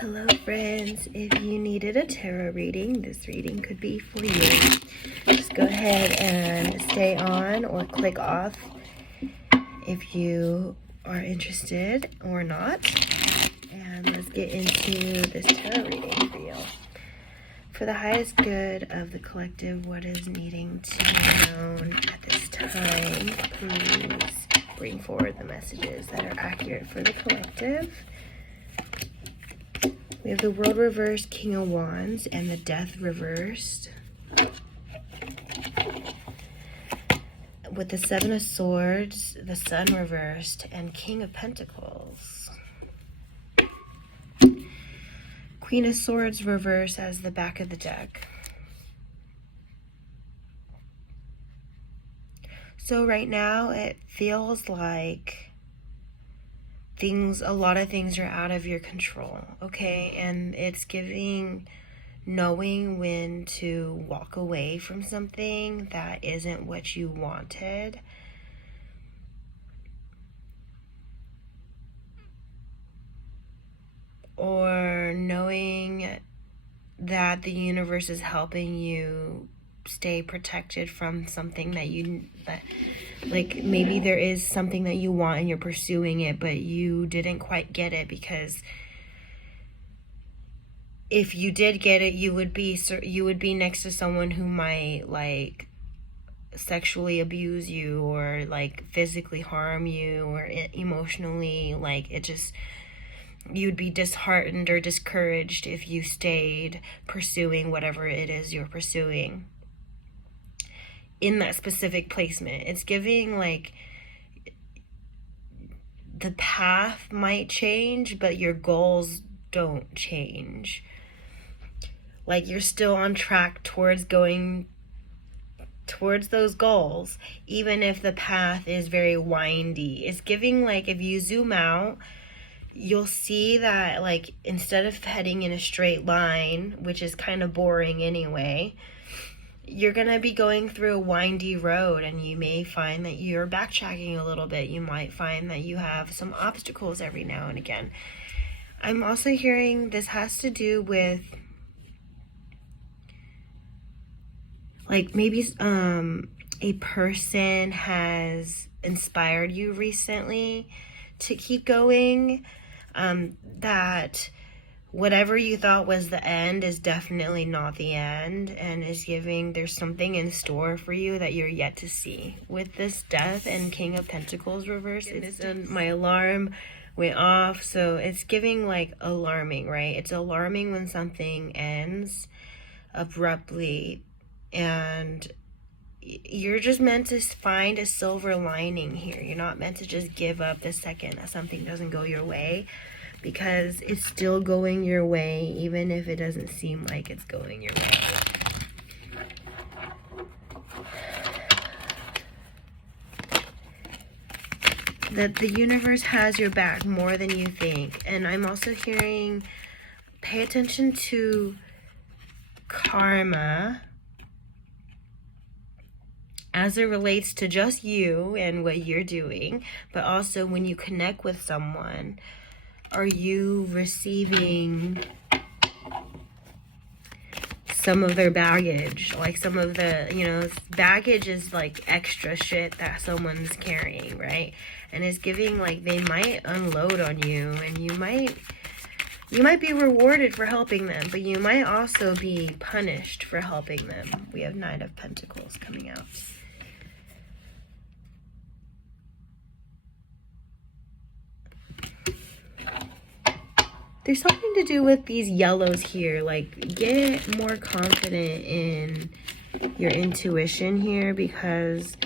Hello friends, if you needed a tarot reading, this reading could be for you. Just go ahead and stay on or click off if you are interested or not. And let's get into this tarot reading for you. For the highest good of the collective, what is needing to be known at this time, please bring forward the messages that are accurate for the collective. We have the World reversed, King of Wands, and the Death reversed. With the Seven of Swords, the Sun reversed, and King of Pentacles. Queen of Swords reversed as the back of the deck. So right now it feels like a lot of things are out of your control, okay? And it's giving knowing when to walk away from something that isn't what you wanted. Or knowing that the universe is helping you stay protected from something that like maybe there is something that you want and you're pursuing it, but you didn't quite get it, because if you did get it, you would be next to someone who might like sexually abuse you or like physically harm you or emotionally, like you'd be disheartened or discouraged if you stayed pursuing whatever it is you're pursuing in that specific placement. It's giving like the path might change, but your goals don't change. Like you're still on track towards going towards those goals, even if the path is very windy. It's giving like if you zoom out, you'll see that like instead of heading in a straight line, which is kind of boring anyway, you're going to be going through a windy road, and you may find that you're backtracking a little bit. You might find that you have some obstacles every now and again. I'm also hearing this has to do with like maybe a person has inspired you recently to keep going, that whatever you thought was the end is definitely not the end, and is giving there's something in store for you that you're yet to see. With this Death and King of Pentacles reverse, my alarm went off, so it's giving like alarming, right? It's alarming when something ends abruptly, and you're just meant to find a silver lining here. You're not meant to just give up the second that something doesn't go your way, because it's still going your way, even if it doesn't seem like it's going your way. That the universe has your back more than you think. And I'm also hearing, pay attention to karma as it relates to just you and what you're doing, but also when you connect with someone, are you receiving some of their baggage? Like some of the, baggage is like extra shit that someone's carrying, right? And it's giving like they might unload on you, and you might be rewarded for helping them, but you might also be punished for helping them. We have Knight of Pentacles coming out. There's something to do with these yellows here. Like, get more confident in your intuition here, because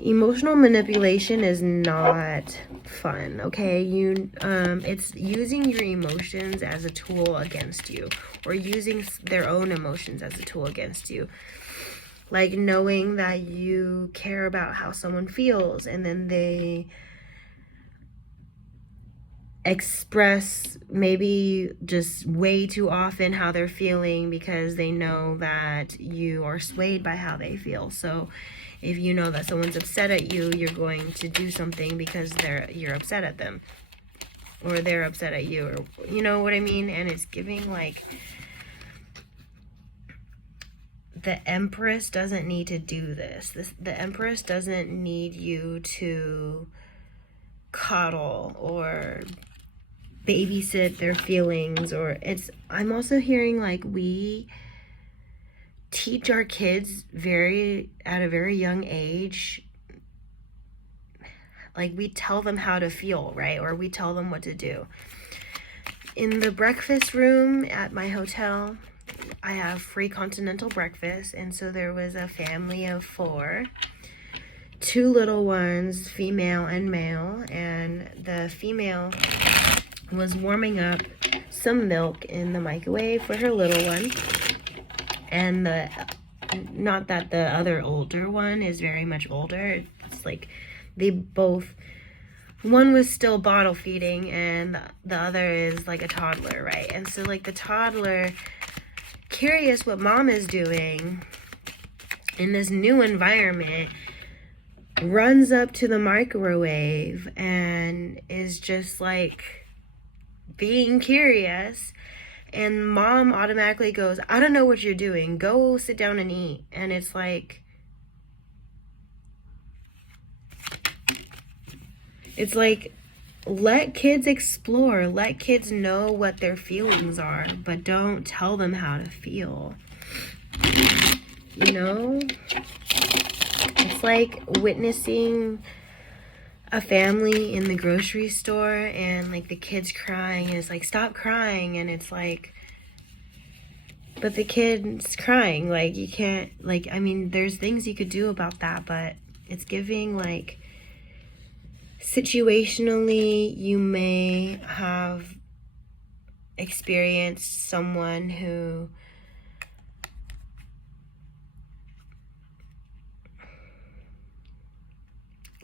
emotional manipulation is not fun, okay? It's using your emotions as a tool against you, or using their own emotions as a tool against you. Like knowing that you care about how someone feels, and then they express maybe just way too often how they're feeling, because they know that you are swayed by how they feel. So if you know that someone's upset at you, you're going to do something because you're upset at them. or they're upset at you, or you know what I mean? And it's giving like the Empress doesn't need to do this. The Empress doesn't need you to coddle or babysit their feelings, or I'm also hearing like we teach our kids at a very young age, like we tell them how to feel, right? Or we tell them what to do. In the breakfast room at my hotel, I have free continental breakfast, and so there was a family of 4, 2 little ones, female and male, and the female was warming up some milk in the microwave for her little one, and not that the other older one is very much older, it's like one was still bottle feeding and the other is like a toddler, right? And so like the toddler, curious what mom is doing in this new environment, runs up to the microwave and is just like being curious, and mom automatically goes, I don't know what you're doing, go sit down and eat. And it's like let kids explore, let kids know what their feelings are, but don't tell them how to feel. You know, it's like witnessing a family in the grocery store and like the kid's crying and it's like, stop crying, and it's like, but the kid's crying, like you can't, like, I mean, there's things you could do about that, but it's giving like situationally you may have experienced someone who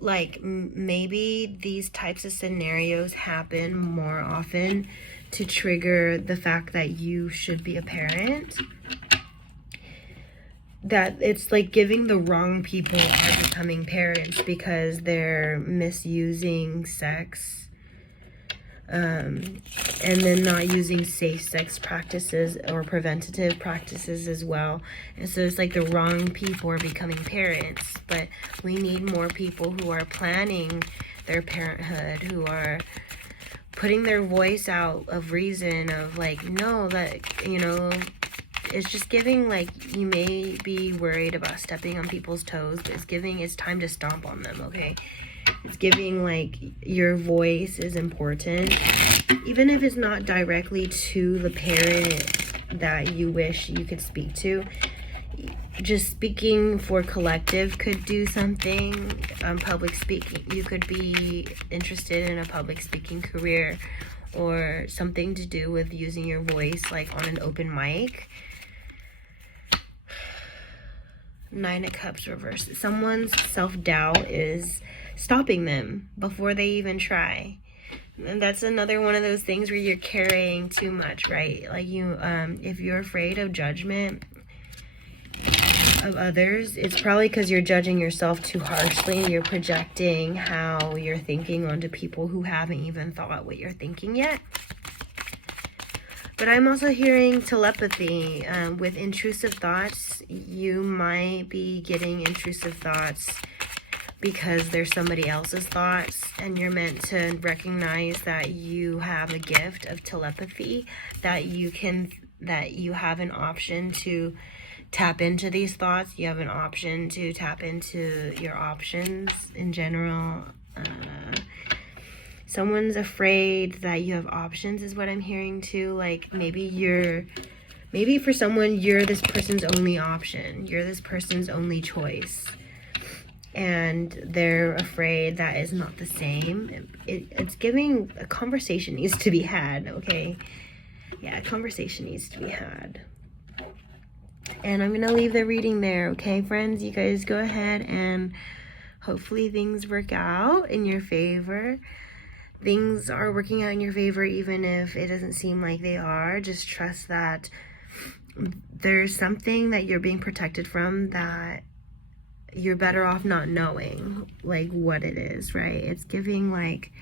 like maybe these types of scenarios happen more often to trigger the fact that you should be a parent, that it's like giving the wrong people are becoming parents because they're misusing sex, and then not using safe sex practices or preventative practices as well. And so it's like the wrong people are becoming parents, but we need more people who are planning their parenthood, who are putting their voice out of reason, of like, no, that, you know, it's just giving like you may be worried about stepping on people's toes, but it's time to stomp on them, okay? It's giving like your voice is important, even if it's not directly to the parent that you wish you could speak to. Just speaking for collective could do something. Public speaking, you could be interested in a public speaking career, or something to do with using your voice like on an open mic. 9 of Cups reversed. Someone's self-doubt is stopping them before they even try. And that's another one of those things where you're carrying too much, right? Like you, if you're afraid of judgment of others, it's probably because you're judging yourself too harshly. You're projecting how you're thinking onto people who haven't even thought what you're thinking yet. But I'm also hearing telepathy with intrusive thoughts. You might be getting intrusive thoughts because they're somebody else's thoughts, and you're meant to recognize that you have a gift of telepathy, that you have an option to tap into these thoughts. You have an option to tap into your options in general. Someone's afraid that you have options is what I'm hearing too. Like maybe for someone, you're this person's only option. You're this person's only choice. And they're afraid that is not the same. It's giving a conversation needs to be had, okay? Yeah, a conversation needs to be had. And I'm going to leave the reading there, okay, friends? You guys go ahead and hopefully things work out in your favor. Things are working out in your favor even if it doesn't seem like they are. Just trust that there's something that you're being protected from that you're better off not knowing, like, what it is, right? It's giving, like,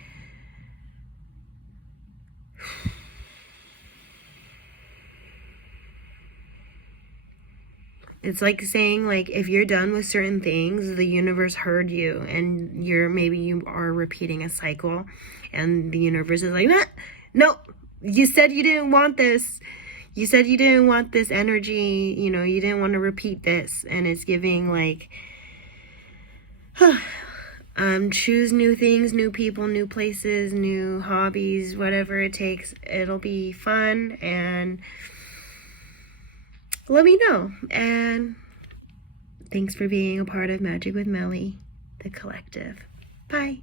It's like saying, like, if you're done with certain things, the universe heard you, and maybe you are repeating a cycle, and the universe is like, nah, no, you said you didn't want this. You said you didn't want this energy, you know, you didn't want to repeat this. And it's giving, like, choose new things, new people, new places, new hobbies, whatever it takes. It'll be fun, and let me know. And thanks for being a part of Magic with Melly, the collective. Bye.